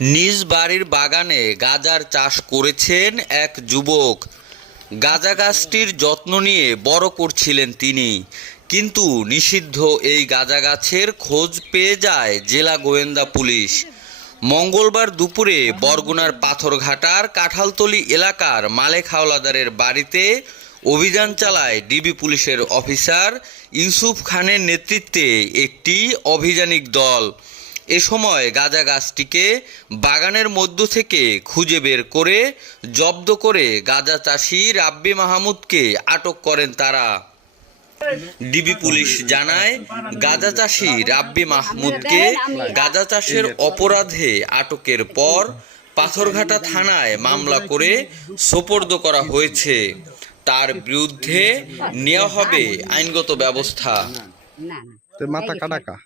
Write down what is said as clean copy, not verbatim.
নিজ বাড়ির বাগানে গাঁজার চাষ করেছেন এক যুবক। গাঁজা গাছটির যত্ন নিয়ে বড় করছিলেন তিনি, কিন্তু নিষিদ্ধ এই গাঁজা গাছের খোঁজ পেয়ে যায় জেলা গোয়েন্দা পুলিশ। মঙ্গলবার দুপুরে বরগুনার পাথরঘাটার কাঁঠালতলী এলাকার মালেক হাওলাদারের বাড়িতে অভিযান চালায় ডিবি পুলিশের অফিসার ইউসুফ খানের নেতৃত্বে একটি অভিযানিক দল। এ সময় গাঁজা গাছটিকে বাগানের মধ্য থেকে খুঁজে বের করে জব্দ করে গাঁজা চাষি রাব্বি মাহমুদকে আটক করেন তারা। ডিবি পুলিশ জানায়, গাঁজা চাষি রাব্বি মাহমুদকে গাঁজা চাষের অপরাধে আটকের পর পাথরঘাটা থানায় মামলা করে সোপর্দ করা হয়েছে। তার বিরুদ্ধে নেওয়া হবে আইনগত ব্যবস্থা। মাথা কাটা